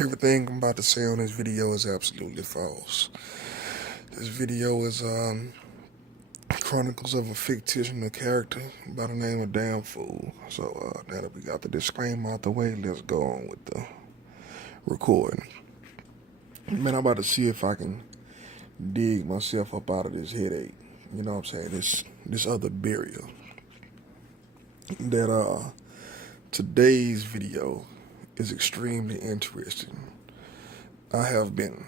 Everything I'm about to say on this video is absolutely false. This video is chronicles of a fictional character by the name of Damn Fool. So now that we got the disclaimer out the way, let's go on with the recording. Man, I'm about to see if I can dig myself up out of this headache. You know what I'm saying? This other barrier. That today's video is extremely interesting. I have been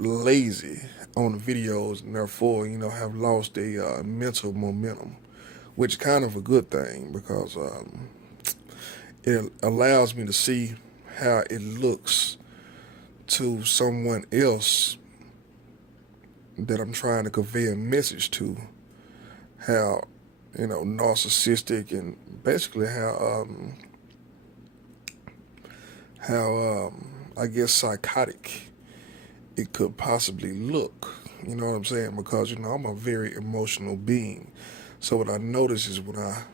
lazy on the videos and therefore, have lost a mental momentum, which is kind of a good thing because it allows me to see how it looks to someone else that I'm trying to convey a message to, how, narcissistic and basically how I guess psychotic it could possibly look. You know what I'm saying? Because I'm a very emotional being. So what I notice is when I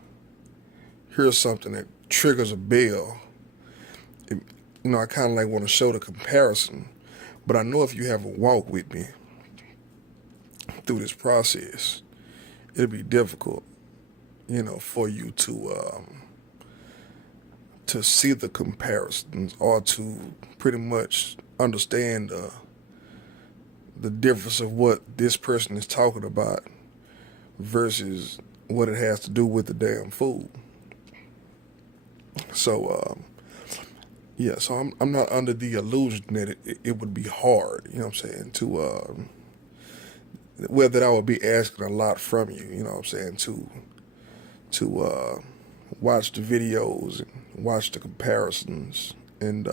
hear something that triggers a bell, it, I kind of like want to show the comparison. But I know if you have a walk with me through this process, it'll be difficult, for you to see the comparisons or to pretty much understand the difference of what this person is talking about versus what it has to do with the damn food. So so I'm not under the illusion that it would be hard, you know what I'm saying, to whether I would be asking a lot from you, you know what I'm saying, to watch the videos and watch the comparisons and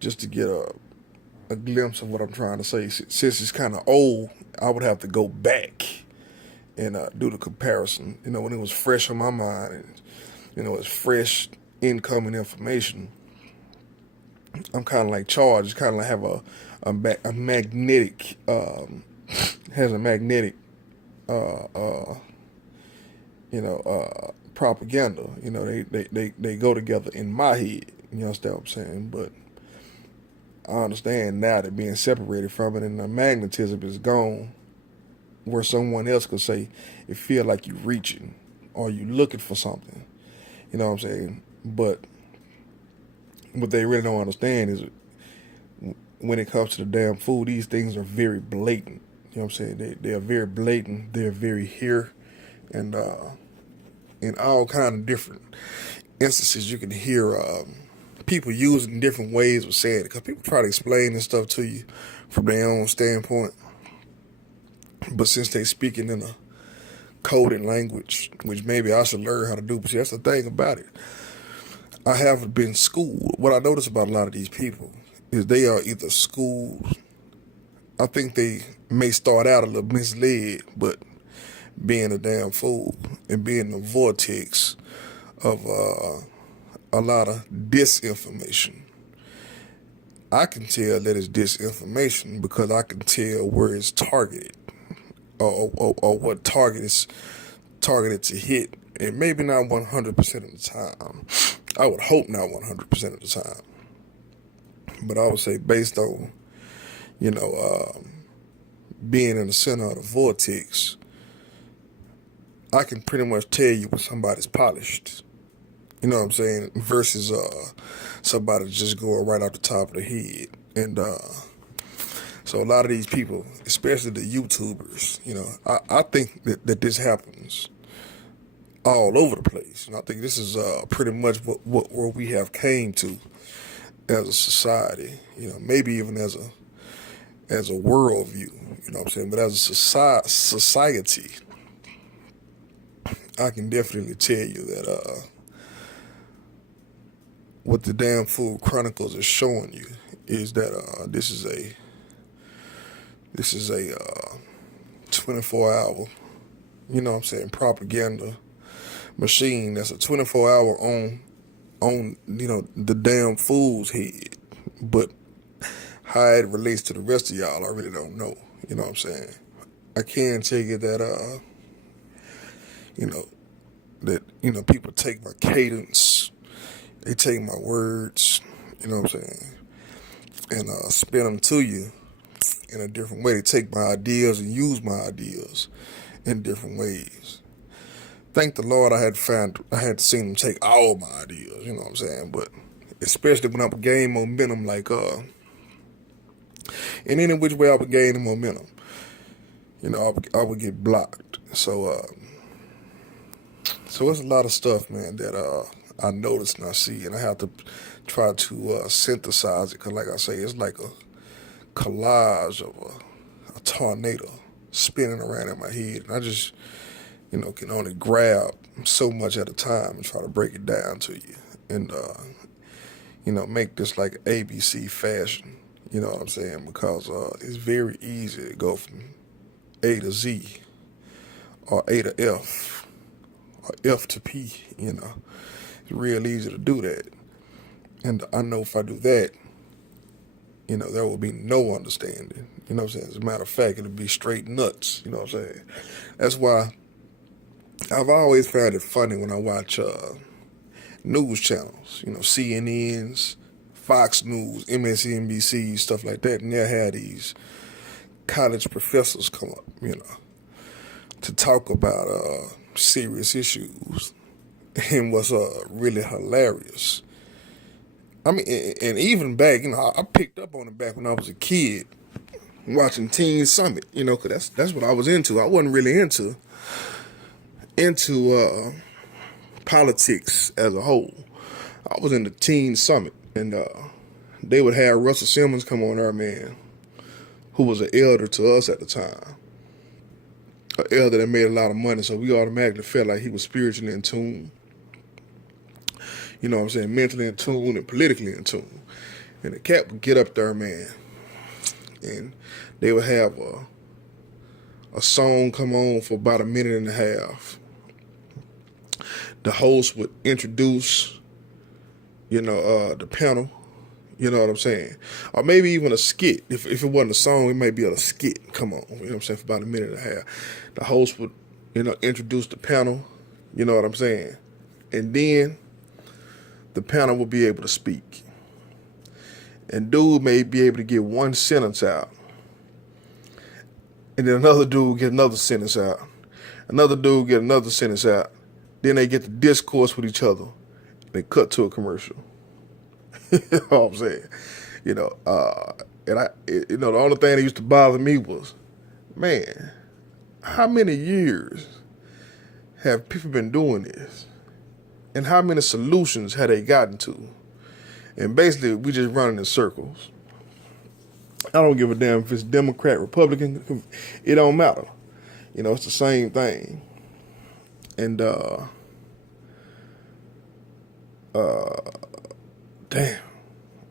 just to get a glimpse of what I'm trying to say. Since it's kind of old, I would have to go back and do the comparison. When it was fresh on my mind and, it's fresh incoming information. I'm kind of like charged. It's kind of like have a magnetic, has a magnetic, propaganda. They go together in my head. You understand what I'm saying? But I understand now that being separated from it and the magnetism is gone, where someone else could say it feel like you reaching or you looking for something. You know what I'm saying? But what they really don't understand is when it comes to the damn food, these things are very blatant. You know what I'm saying? They are very blatant. They're very here, and in all kind of different instances, you can hear people using different ways of saying it because people try to explain this stuff to you from their own standpoint. But since they speaking in a coded language, which maybe I should learn how to do, but see, that's the thing about it. I haven't been schooled. What I notice about a lot of these people is they are either schooled. I think they may start out a little misled, but being a damn fool and being the vortex of a lot of disinformation. I can tell that it's disinformation because I can tell where it's targeted or what target is targeted to hit. And maybe not 100% of the time. I would hope not 100% of the time. But I would say based on, being in the center of the vortex, I can pretty much tell you when somebody's polished. You know what I'm saying? Versus somebody just going right off the top of the head. And so a lot of these people, especially the YouTubers, I think that this happens all over the place. And I think this is pretty much where we have came to as a society. Maybe even as a worldview. You know what I'm saying? But as a society, I can definitely tell you that what the Damn Fool Chronicles is showing you is that this is a 24-hour, propaganda machine that's a 24-hour on the damn fool's head. But how it relates to the rest of y'all, I really don't know. You know what I'm saying? I can tell you that people take my cadence, they take my words, you know what I'm saying? and spin them to you in a different way. They take my ideas and use my ideas in different ways. Thank the Lord I had seen them take all my ideas, you know what I'm saying? But especially when I would gain momentum, like in any which way I would gain the momentum, you know, I would get blocked. So it's a lot of stuff, man, that I notice and I see, and I have to try to synthesize it, because like I say, it's like a collage of a tornado spinning around in my head, and I just, you know, can only grab so much at a time and try to break it down to you, and you know, make this like ABC fashion. You know what I'm saying? Because it's very easy to go from A to Z, or A to F, or F to P. You know, it's real easy to do that, and I know if I do that, you know, there will be no understanding. You know what I'm saying? As a matter of fact, it'll be straight nuts. You know what I'm saying? That's why I've always found it funny when I watch news channels, you know, CNNs, Fox News, MSNBC, stuff like that, and they'll have these college professors come up, you know, to talk about serious issues. And what's really hilarious, I mean, and even back, you know, I picked up on it back when I was a kid, watching Teen Summit, you know, because that's what I was into. I wasn't really into politics as a whole. I was in the Teen Summit, and they would have Russell Simmons come on there, man, who was an elder to us at the time, an elder that made a lot of money, so we automatically felt like he was spiritually in tune. You know what I'm saying? Mentally in tune and politically in tune. And the cat would get up there, man, and they would have a song come on for about a minute and a half. The host would introduce, you know, the panel. You know what I'm saying? Or maybe even a skit. If it wasn't a song, it might be a skit. Come on. You know what I'm saying? For about a minute and a half. The host would, you know, introduce the panel. You know what I'm saying? And then the panel would be able to speak. And dude may be able to get one sentence out. And then another dude would get another sentence out. Another dude would get another sentence out. Then they get to discourse with each other. They cut to a commercial. You know what I'm saying? You know, you know, the only thing that used to bother me was, man, how many years have people been doing this? And how many solutions have they gotten to? And basically, we just running in circles. I don't give a damn if it's Democrat, Republican. It don't matter. You know, it's the same thing. And, damn,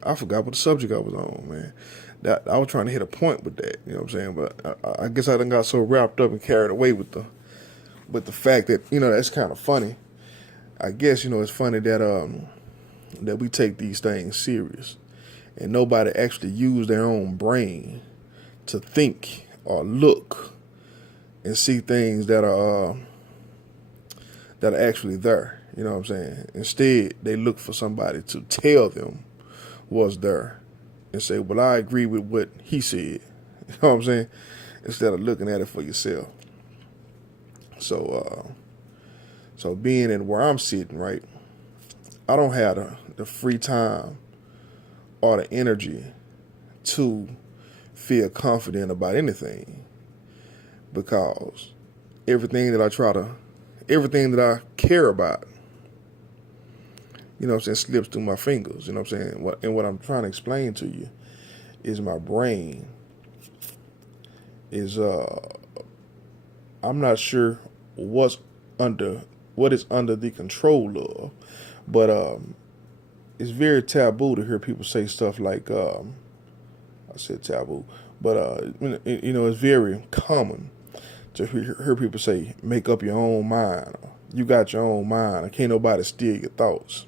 I forgot what the subject I was on, man. That I was trying to hit a point with that, you know what I'm saying? But I guess I done got so wrapped up and carried away with the fact that, you know, that's kind of funny. I guess, you know, it's funny that that we take these things serious, and nobody actually use their own brain to think or look and see things that are actually there. You know what I'm saying? Instead, they look for somebody to tell them what's there and say, well, I agree with what he said. You know what I'm saying? Instead of looking at it for yourself. So being in where I'm sitting, right, I don't have the free time or the energy to feel confident about anything, because everything that I care about, you know what I'm saying, slips through my fingers. You know what I'm saying? And what I'm trying to explain to you is my brain is, I'm not sure what is under the control of, but it's very taboo to hear people say stuff like, I said taboo, but you know, it's very common to hear people say, make up your own mind, or, you got your own mind, or can't nobody steal your thoughts.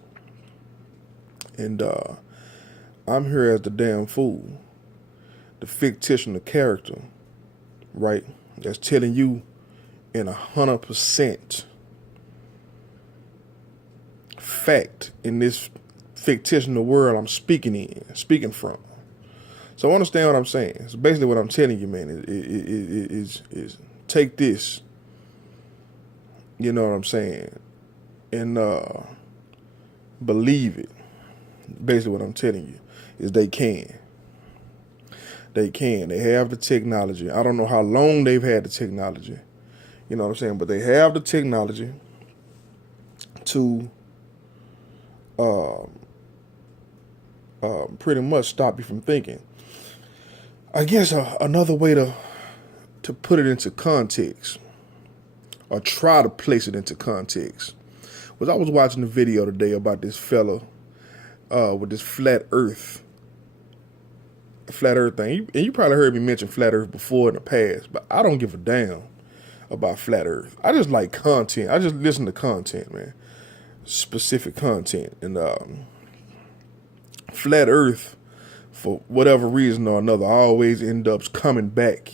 And I'm here as the damn fool, the fictional character, right, that's telling you in 100% fact in this fictional world I'm speaking from. So understand what I'm saying. So basically, what I'm telling you, man, is take this. You know what I'm saying, and believe it. Basically, what I'm telling you is they can. They can. They have the technology. I don't know how long they've had the technology. You know what I'm saying, but they have the technology to pretty much stop you from thinking. I guess another way to put it into context, or try to place it into context, was I was watching a video today about this fella with this flat Earth thing. And you probably heard me mention flat Earth before in the past, but I don't give a damn about flat Earth. I just like content. I just listen to content, man. Specific content. And flat Earth, for whatever reason or another, always end up coming back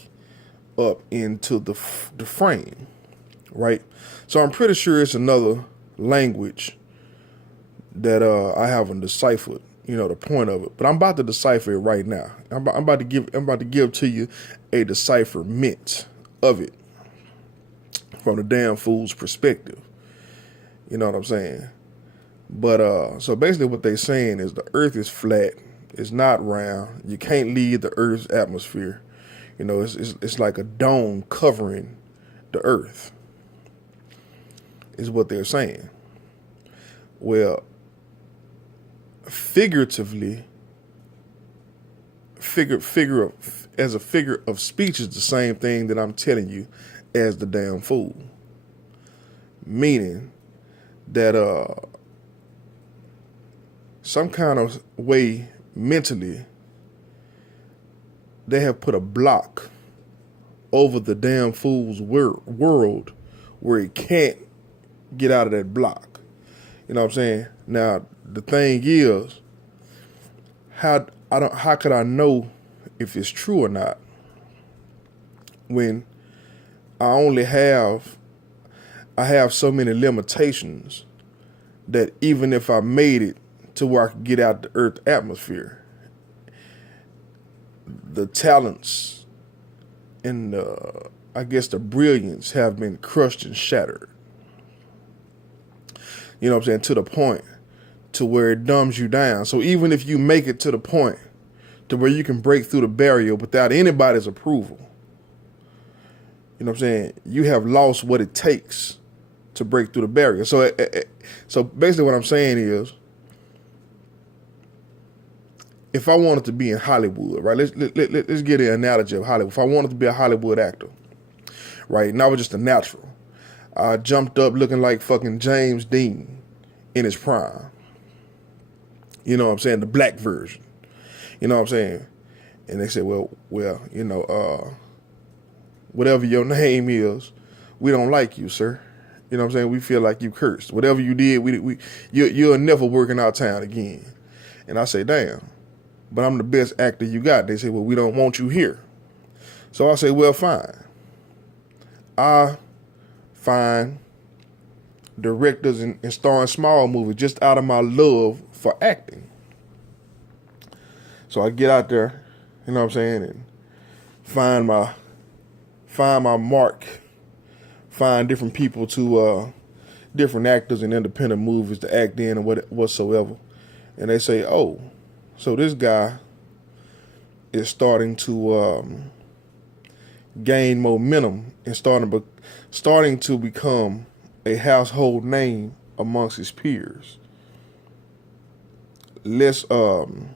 up into the frame, right? So I'm pretty sure it's another language that I haven't deciphered, the point of it. But I'm about to decipher it right now. I'm about to give to you a decipherment of it from the damn fool's perspective. You know what I'm saying? But so basically what they're saying is the Earth is flat. It's not round. You can't leave the Earth's atmosphere. It's like a dome covering the Earth, is what they're saying. Well, figuratively, as a figure of speech is the same thing that I'm telling you as the damn fool. Meaning that some kind of way mentally they have put a block over the damn fool's world where he can't get out of that block. You know what I'm saying? Now, the thing is, how could I know if it's true or not when I have so many limitations that even if I made it to where I could get out the Earth atmosphere, the talents and I guess the brilliance have been crushed and shattered. You know what I'm saying? To the point to where it dumbs you down. So even if you make it to the point to where you can break through the barrier without anybody's approval, you know what I'm saying, you have lost what it takes to break through the barrier. So basically what I'm saying is, if I wanted to be in Hollywood, right? Let's get an analogy of Hollywood. If I wanted to be a Hollywood actor, right, and I was just a natural, I jumped up looking like fucking James Dean in his prime. You know what I'm saying? The black version. You know what I'm saying? And they said, well, whatever your name is, we don't like you, sir. You know what I'm saying? We feel like you cursed. Whatever you did, you'll never work in our town again. And I say, damn, but I'm the best actor you got. They say, well, we don't want you here. So I say, well, fine. I find directors and starring small movies just out of my love for acting. So I get out there, you know what I'm saying, and find my mark, find different people different actors in independent movies to act in and whatsoever. And they say, oh, so this guy is starting to gain momentum and starting to become a household name amongst his peers. I'm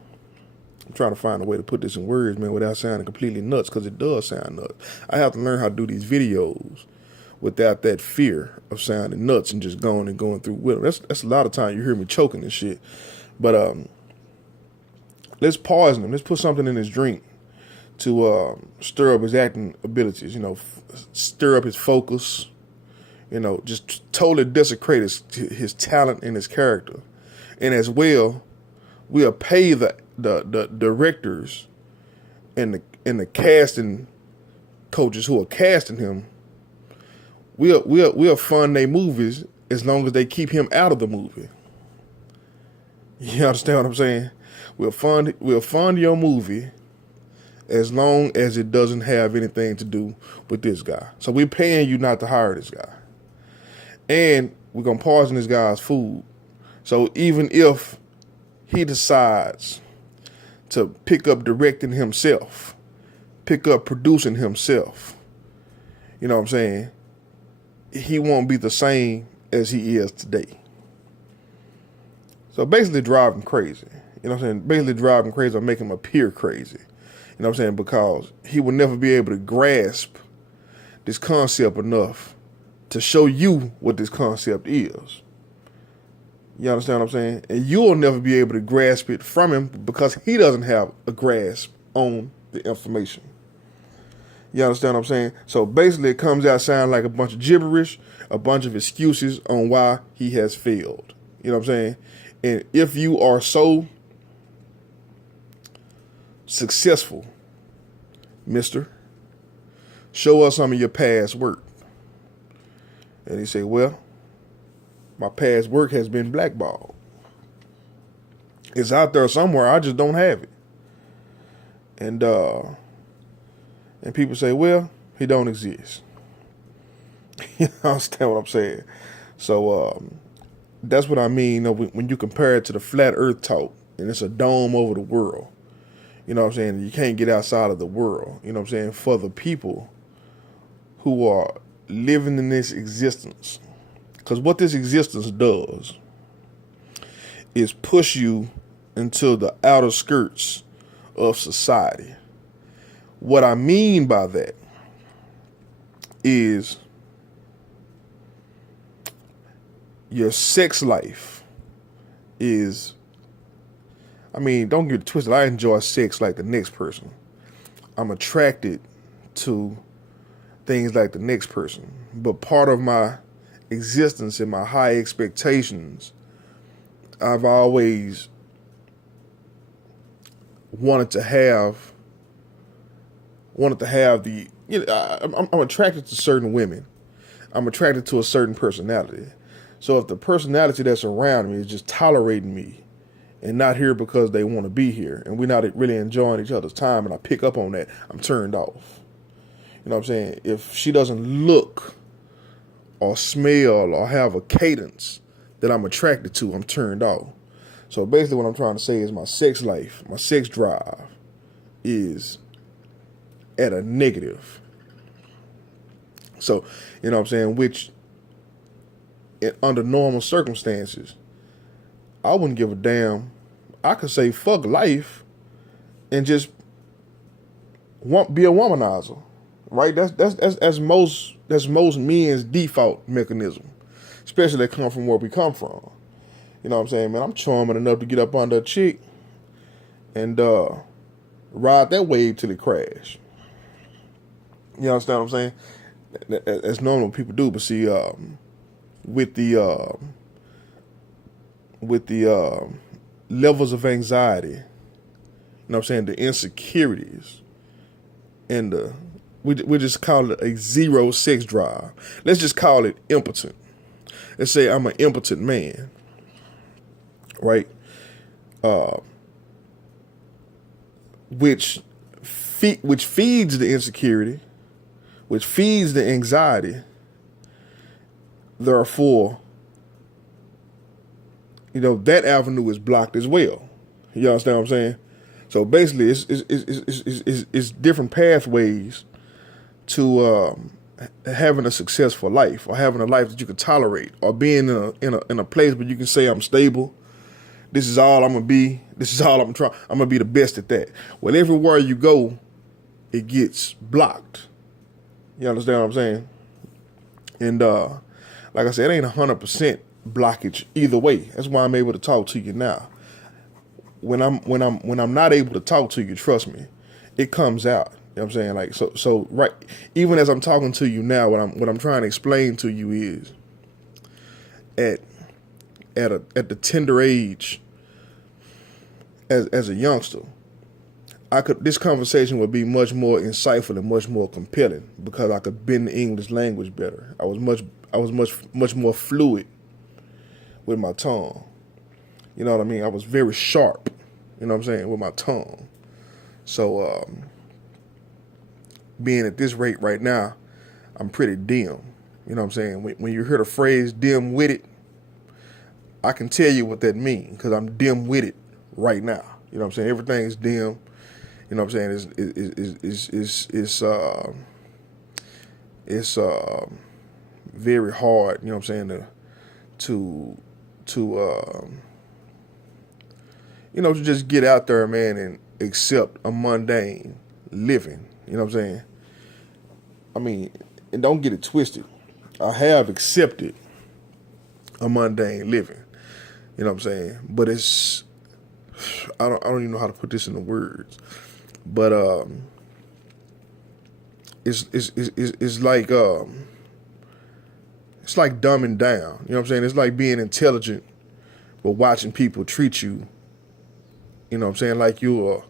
trying to find a way to put this in words, man, without sounding completely nuts, because it does sound nuts. I have to learn how to do these videos without that fear of sounding nuts and just going through with them. That's a lot of time you hear me choking and shit. But let's poison him. Let's put something in his drink to stir up his acting abilities, stir up his focus, just totally desecrate his talent and his character. And as well, we'll pay the directors and the casting coaches who are casting him. We'll fund their movies as long as they keep him out of the movie. You understand what I'm saying? We'll fund your movie as long as it doesn't have anything to do with this guy. So we're paying you not to hire this guy. And we're going to poison this guy's food. So even if he decides to pick up directing himself, pick up producing himself, you know what I'm saying, he won't be the same as he is today. So basically drive him crazy. You know what I'm saying? Basically drive him crazy or make him appear crazy. You know what I'm saying? Because he will never be able to grasp this concept enough to show you what this concept is. You understand what I'm saying? And you'll never be able to grasp it from him because he doesn't have a grasp on the information. You understand what I'm saying? So basically it comes out sounding like a bunch of gibberish, a bunch of excuses on why he has failed. You know what I'm saying? And if you are so successful, mister, show us some of your past work. And he say, well, my past work has been blackballed. It's out there somewhere. I just don't have it. And people say, well, he don't exist. You understand what I'm saying? So that's what I mean, when you compare it to the flat earth talk, and it's a dome over the world. You know what I'm saying? You can't get outside of the world. You know what I'm saying? For the people who are living in this existence. Because what this existence does is push you into the outer skirts of society. What I mean by that is your sex life is, I mean, don't get it twisted. I enjoy sex like the next person. I'm attracted to things like the next person. But part of my existence and my high expectations, I've always wanted to have the, you know, I'm attracted to certain women. I'm attracted to a certain personality. So if the personality that's around me is just tolerating me and not here because they want to be here, and we're not really enjoying each other's time, and I pick up on that, I'm turned off. You know what I'm saying? If she doesn't look or smell or have a cadence that I'm attracted to, I'm turned off. So basically what I'm trying to say is my sex life, my sex drive is at a negative. So, you know what I'm saying, which under normal circumstances, I wouldn't give a damn. I could say fuck life and just be a womanizer, right? That's most men's default mechanism, especially that come from where we come from. You know what I'm saying, man? I'm charming enough to get up under a chick and ride that wave till it crash. You understand what I'm saying? That's normal people do, but see, with the levels of anxiety, you know what I'm saying, the insecurities, and we just call it a zero sex drive. Let's just call it impotent. Let's say I'm an impotent man, right? Which feeds the insecurity, which feeds the anxiety. Therefore, you know, that avenue is blocked as well. You understand what I'm saying? So basically, it's different pathways to having a successful life, or having a life that you can tolerate, or being in a place where you can say, I'm stable. This is all I'm gonna be. This is all I'm trying. I'm gonna be the best at that. Well, everywhere you go, it gets blocked. You understand what I'm saying? And like I said, it ain't 100% blockage either way. That's why I'm able to talk to you now. When I'm not able to talk to you, trust me, it comes out. You know what I'm saying? Like so right, even as I'm talking to you now, what I'm trying to explain to you is at the tender age as a youngster, this conversation would be much more insightful and much more compelling because I could bend the English language better. I was much more fluid with my tongue. You know what I mean? I was very sharp, you know what I'm saying, with my tongue. So being at this rate right now, I'm pretty dim. You know what I'm saying? When you hear the phrase dim-witted, I can tell you what that means because I'm dim-witted right now. You know what I'm saying? Everything's dim. You know what I'm saying? It's very hard. You know what I'm saying? To just get out there, man, and accept a mundane living. You know what I'm saying? I mean, and don't get it twisted. I have accepted a mundane living. You know what I'm saying? But I don't even know how to put this into words. But it's like dumbing down. You know what I'm saying? It's like being intelligent, but watching people treat you. You know what I'm saying? Like you're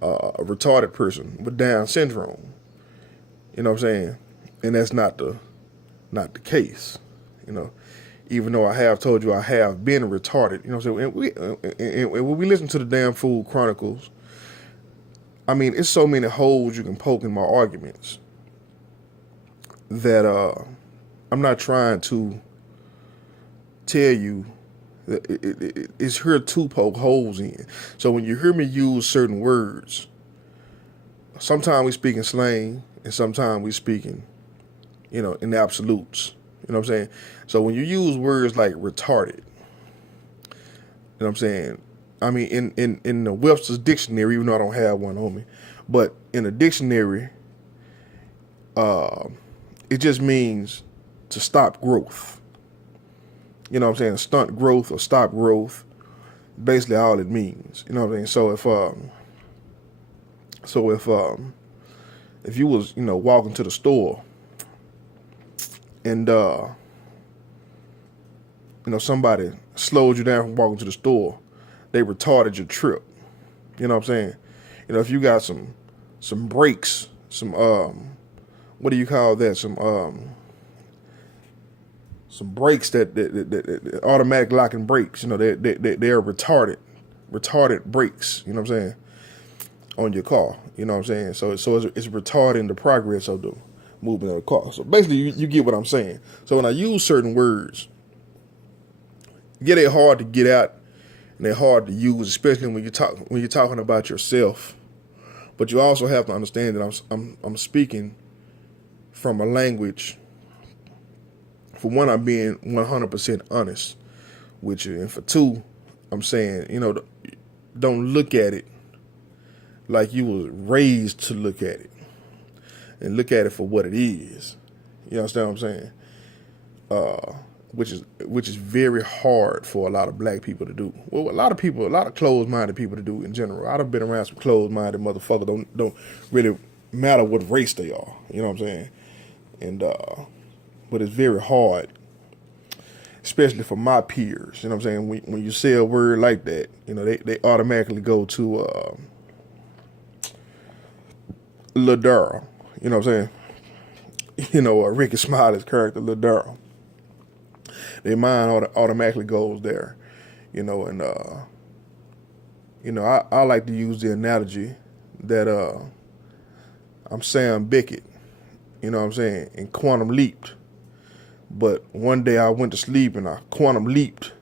a retarded person with Down syndrome. You know what I'm saying? And that's not the case. You know, even though I have told you I have been retarded. You know what I'm saying? And when we listen to the Damn Fool Chronicles, I mean, it's so many holes you can poke in my arguments that I'm not trying to tell you that it's here to poke holes in. So when you hear me use certain words, sometimes we speak in slang and sometimes we speak in absolutes. You know what I'm saying? So when you use words like retarded, you know what I'm saying? I mean, in the Webster's dictionary, even though I don't have one on me, but in a dictionary, it just means to stop growth. You know what I'm saying? Stunt growth or stop growth. Basically all it means. You know what I'm saying? So if you was, walking to the store and somebody slowed you down from walking to the store, they retarded your trip. You know what I'm saying? If you got some brakes, some what do you call that? Some brakes that automatic locking brakes. They're retarded brakes. You know what I'm saying? On your car. You know what I'm saying? So it's retarding the progress of the movement of the car. So basically, you get what I'm saying. So when I use certain words, they're hard to get out and they're hard to use, especially when you're talking about yourself. But you also have to understand that I'm speaking from a language. For one, I'm being 100% honest with you, and for two, I'm saying, don't look at it like you was raised to look at it, and look at it for what it is. You understand what I'm saying? Which is very hard for a lot of black people to do. Well, a lot of closed-minded people to do in general. I've been around some closed-minded motherfuckers don't really matter what race they are. You know what I'm saying? And but it's very hard, especially for my peers. You know what I'm saying? When you say a word like that, they automatically go to Lil Durrell. You know what I'm saying? Ricky Smiley's character, Lil Durrell. Their mind automatically goes there, and I like to use the analogy that I'm Sam Beckett, you know what I'm saying, and quantum leaped. But one day I went to sleep and I quantum leaped,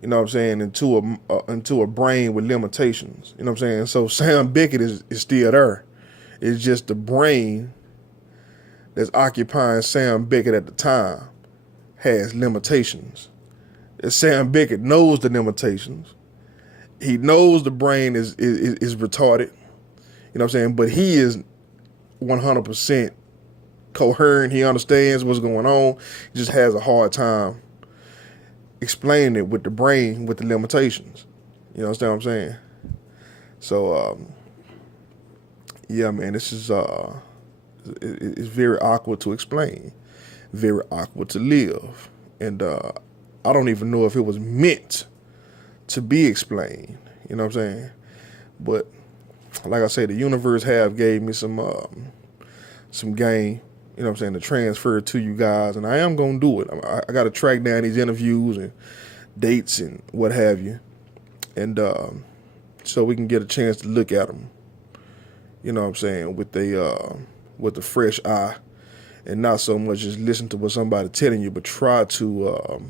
you know what I'm saying, into a brain with limitations. You know what I'm saying? So Sam Beckett is still there. It's just the brain that's occupying Sam Beckett at the time has limitations. Sam Beckett knows the limitations. He knows the brain is retarded. You know what I'm saying? But he is 100% coherent. He understands what's going on. He just has a hard time explaining it with the brain with the limitations. You understand what I'm saying? So, yeah, man, this is it's very awkward to explain, very awkward to live, and I don't even know if it was meant to be explained. You know what I'm saying? But like I say, the universe gave me some game, you know what I'm saying, to transfer it to you guys, and I am gonna do it. I got to track down these interviews and dates and what have you, and so we can get a chance to look at them. You know what I'm saying, with with a fresh eye, and not so much just listen to what somebody telling you, but try to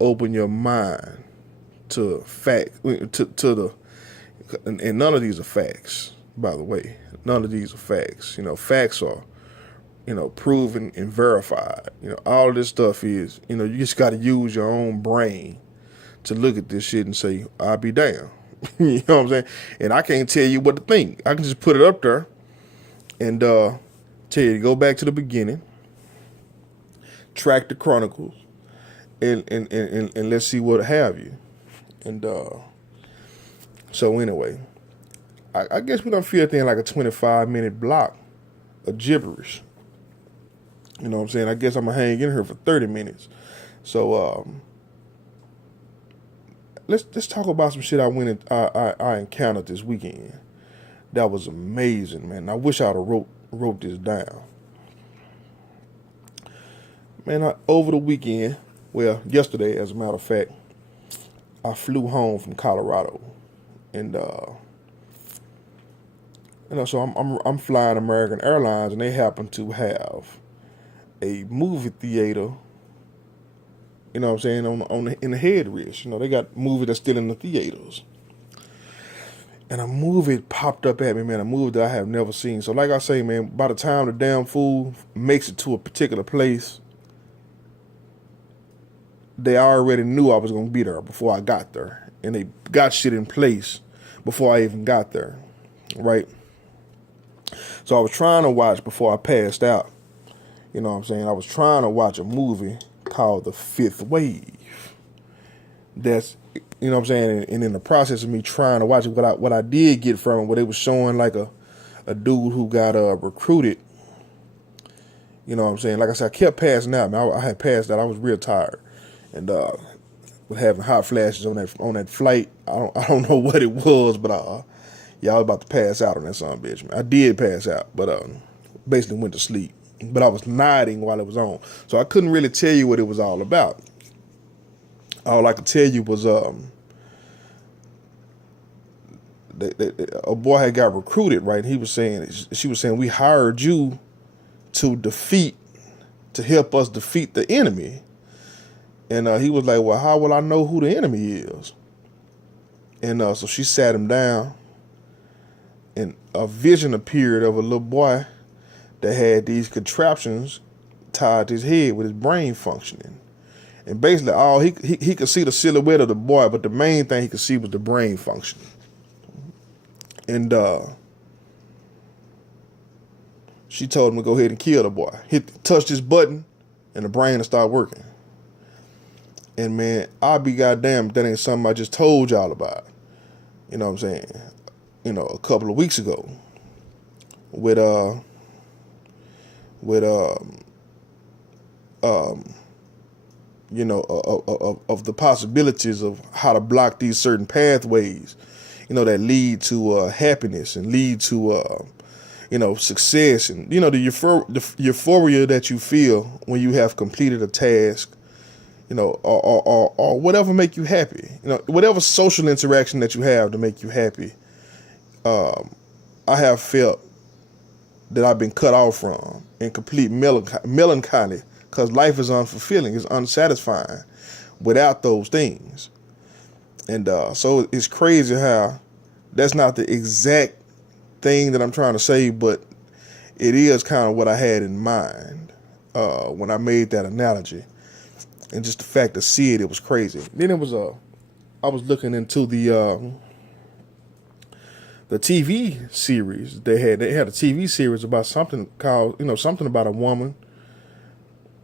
open your mind to the and none of these are facts, by the way. None of these are facts. Facts are proven and verified. All of this stuff is, you just got to use your own brain to look at this shit and say, I'll be damned. You know what I'm saying? And I can't tell you what to think. I can just put it up there and tell you to go back to the beginning, track the chronicles, and let's see what have you. And so anyway, I guess we done filled in like a 25-minute block of gibberish. You know what I'm saying? I guess I'm going to hang in here for 30 minutes. So let's talk about some shit I encountered this weekend. That was amazing, man. I wish I'd have wrote this down. Man, over the weekend, well, yesterday, as a matter of fact, I flew home from Colorado, and so I'm flying American Airlines, and they happen to have a movie theater. You know what I'm saying, in the headrest. They got movies that's still in the theaters. And a movie popped up at me, man, a movie that I have never seen. So like I say, man, by the time the damn fool makes it to a particular place, they already knew I was going to be there before I got there. And they got shit in place before I even got there, right? So I was trying to watch before I passed out. You know what I'm saying? I was trying to watch a movie called The Fifth Wave. That's, you know what I'm saying? And in the process of me trying to watch it, what I did get from it, what it was showing like a dude who got recruited. You know what I'm saying? Like I said, I kept passing out. Man, I had passed out. I was real tired. And was having hot flashes on that flight. I don't know what it was, but yeah, I was about to pass out on that son of a bitch, man. I did pass out, but basically went to sleep. But I was nodding while it was on. So I couldn't really tell you what it was all about. All I could tell you was a boy had got recruited, right? She was saying, we hired you to help us defeat the enemy. And he was like, well, how will I know who the enemy is? And so she sat him down, and a vision appeared of a little boy that had these contraptions tied to his head with his brain functioning. And basically all he could see the silhouette of the boy, but the main thing he could see was the brain functioning. And she told him to go ahead and kill the boy. Touch this button, and the brain will start working. And man, I'll be goddamn if that ain't something I just told y'all about. You know what I'm saying? A couple of weeks ago. With of the possibilities of how to block these certain pathways, that lead to happiness and lead to success, and the euphoria that you feel when you have completed a task, or whatever make you happy, whatever social interaction that you have to make you happy. I have felt that I've been cut off from in complete melancholy, because life is unfulfilling, it's unsatisfying without those things. And so it's crazy how that's not the exact thing that I'm trying to say, but it is kind of what I had in mind when I made that analogy. And just the fact to see it was crazy. Then I was looking into the TV series they had. They had a TV series about something called, something about a woman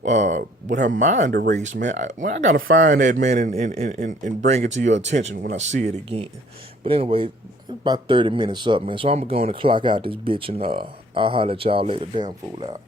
with her mind erased, man. I gotta find that, man, and bring it to your attention when I see it again. But anyway, about 30 minutes up, man. So I'm going to clock out this bitch, and I'll holler at y'all later. Damn fool out.